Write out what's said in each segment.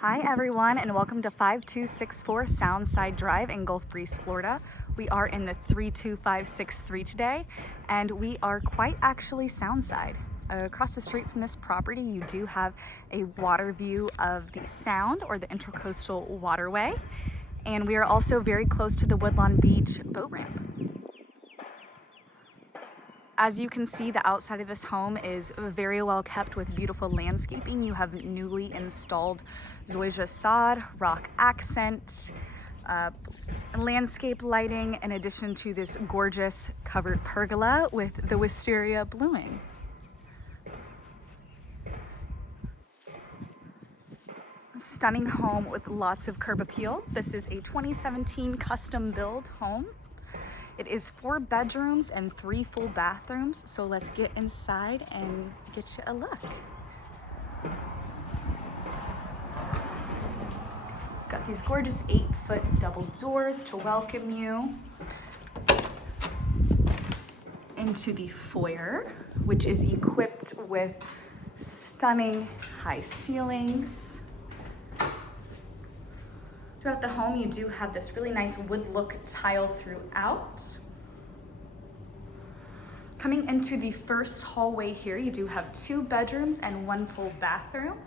Hi everyone, and welcome to 5264 Soundside Drive in Gulf Breeze, Florida. We are in the 32563 today, and we are quite actually Soundside. Across the street from this property, you do have a water view of the Sound or the Intracoastal Waterway, and we are also very close to the Woodlawn Beach boat ramp. As you can see, the outside of this home is very well kept with beautiful landscaping. You have newly installed zoysia sod, rock accent, landscape lighting, in addition to this gorgeous covered pergola with the wisteria blooming. Stunning home with lots of curb appeal. This is a 2017 custom build home. It is 4 bedrooms and 3 full bathrooms, so let's get inside and get you a look. Got these gorgeous 8-foot double doors to welcome you into the foyer, which is equipped with stunning high ceilings. Throughout the home, you do have this really nice wood look tile throughout. Coming into the first hallway here, you do have 2 bedrooms and 1 full bathroom.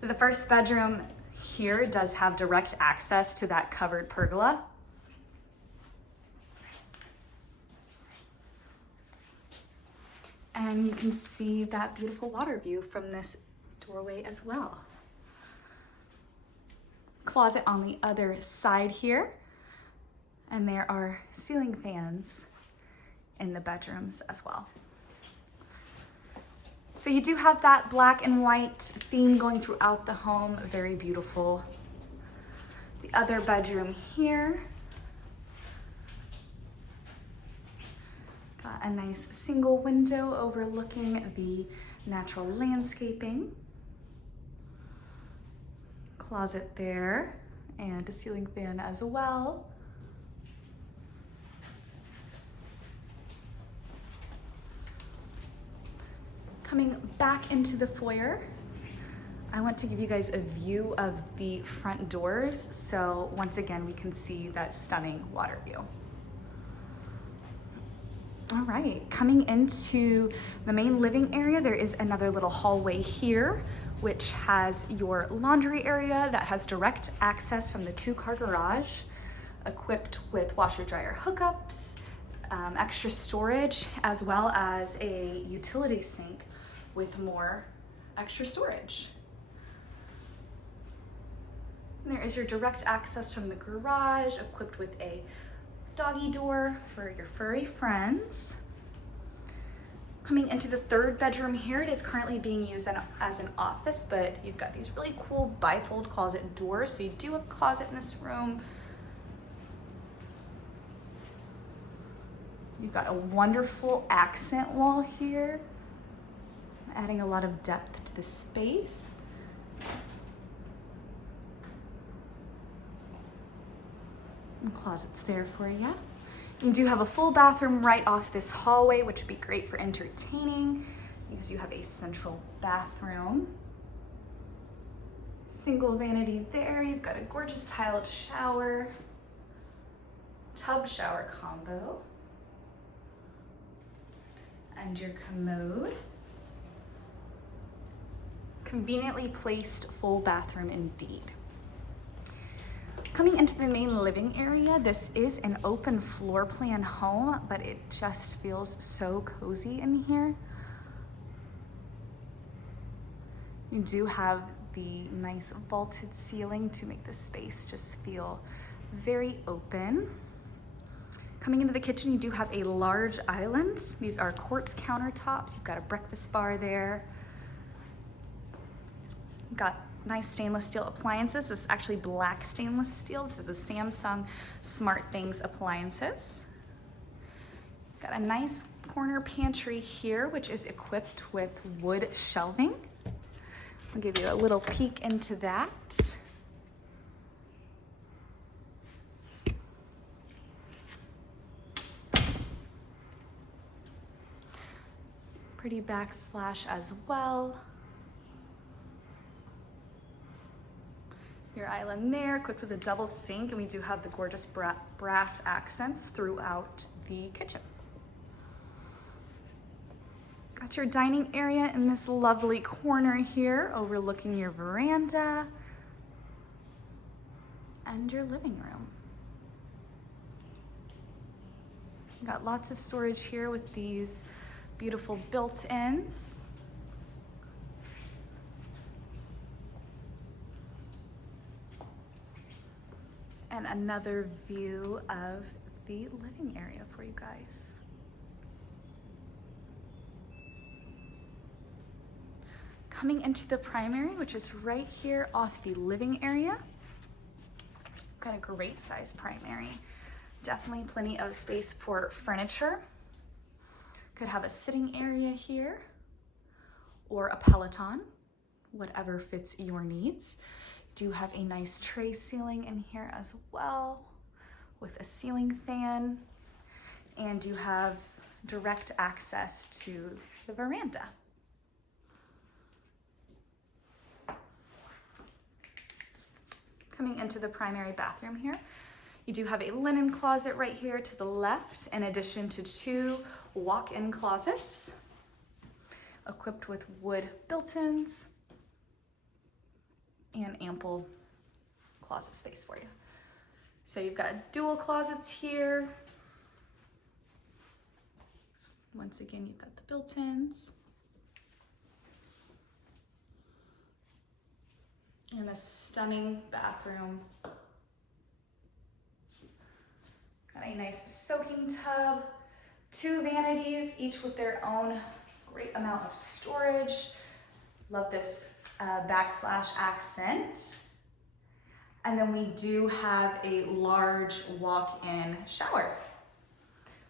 The first bedroom here does have direct access to that covered pergola. And you can see that beautiful water view from this doorway as well. Closet on the other side here, and there are ceiling fans in the bedrooms as well. So you do have that black and white theme going throughout the home, very beautiful. The other bedroom here, got a nice single window overlooking the natural landscaping. Closet there, and a ceiling fan as well. Coming back into the foyer, I want to give you guys a view of the front doors, so once again we can see that stunning water view. All right, coming into the main living area, there is another little hallway here, which has your laundry area that has direct access from the 2-car garage, equipped with washer dryer hookups, extra storage, as well as a utility sink with more extra storage. And there is your direct access from the garage, equipped with a doggy door for your furry friends. Coming into the 3rd bedroom here, it is currently being used as an office, but you've got these really cool bifold closet doors, so you do have a closet in this room. You've got a wonderful accent wall here, adding a lot of depth to the space. And closets there for you. You do have a full bathroom right off this hallway, which would be great for entertaining because you have a central bathroom. Single vanity there. You've got a gorgeous tiled shower, tub shower combo, and your commode. Conveniently placed full bathroom indeed. Coming into the main living area, this is an open floor plan home, but it just feels so cozy in here. You do have the nice vaulted ceiling to make the space just feel very open. Coming into the kitchen, you do have a large island. These are quartz countertops. You've got a breakfast bar there. Got nice stainless steel appliances. This is actually black stainless steel. This is a Samsung SmartThings appliances. Got a nice corner pantry here, which is equipped with wood shelving. I'll give you a little peek into that. Pretty backslash as well. your island there, equipped with a double sink, and we do have the gorgeous brass accents throughout the kitchen. Got your dining area in this lovely corner here, overlooking your veranda and your living room. Got lots of storage here with these beautiful built-ins. And another view of the living area for you guys. Coming into the primary, which is right here off the living area. Got a great size primary. Definitely plenty of space for furniture. Could have a sitting area here or a Peloton, whatever fits your needs. Do have a nice tray ceiling in here as well with a ceiling fan, and you have direct access to the veranda. Coming into the primary bathroom here, you do have a linen closet right here to the left, in addition to 2 walk-in closets equipped with wood built-ins and ample closet space for you. So you've got dual closets here. Once again, you've got the built-ins. And a stunning bathroom. Got a nice soaking tub, 2 vanities, each with their own great amount of storage. Love this backsplash accent. And then we do have a large walk-in shower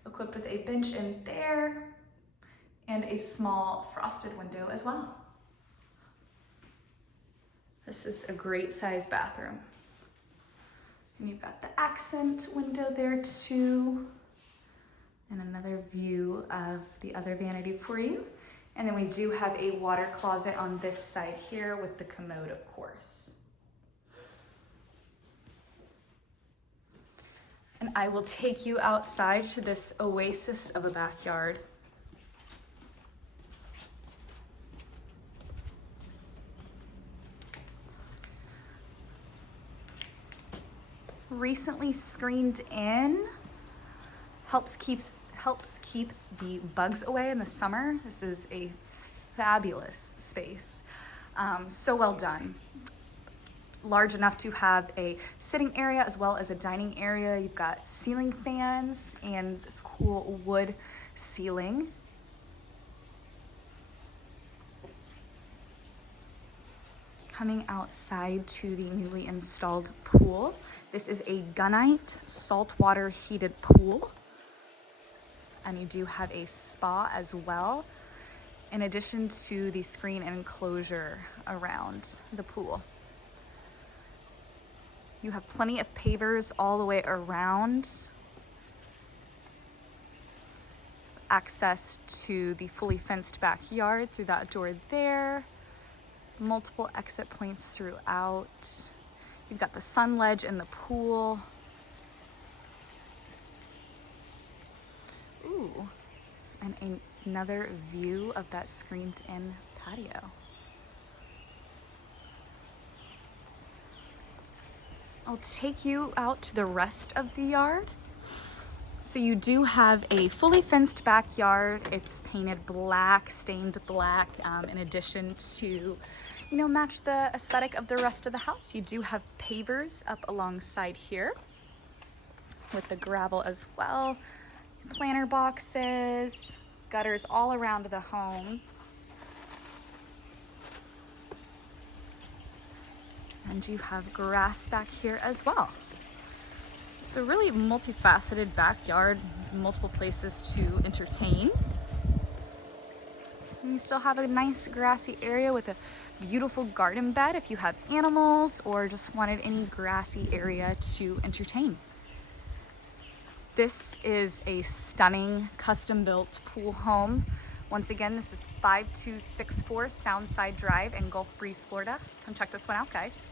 equipped with a bench in there and a small frosted window as well. This is a great size bathroom. And you've got the accent window there too, and another view of the other vanity for you. And then we do have a water closet on this side here with the commode, of course. And I will take you outside to this oasis of a backyard. Recently screened in, helps keep the bugs away in the summer. This is a fabulous space. So well done. Large enough to have a sitting area as well as a dining area. You've got ceiling fans and this cool wood ceiling. Coming outside to the newly installed pool. This is a gunite saltwater heated pool. And you do have a spa as well, in addition to the screen enclosure around the pool. You have plenty of pavers all the way around. Access to the fully fenced backyard through that door there. Multiple exit points throughout. You've got the sun ledge in the pool. Ooh, and another view of that screened in patio. I'll take you out to the rest of the yard. So you do have a fully fenced backyard. It's painted black, stained black, in addition to, match the aesthetic of the rest of the house. You do have pavers up alongside here with the gravel as well. Planter boxes, gutters all around the home. And you have grass back here as well. So really multifaceted backyard, multiple places to entertain. And you still have a nice grassy area with a beautiful garden bed if you have animals or just wanted any grassy area to entertain. This is a stunning custom-built pool home. Once again, this is 5264 Soundside Drive in Gulf Breeze, Florida. Come check this one out, guys.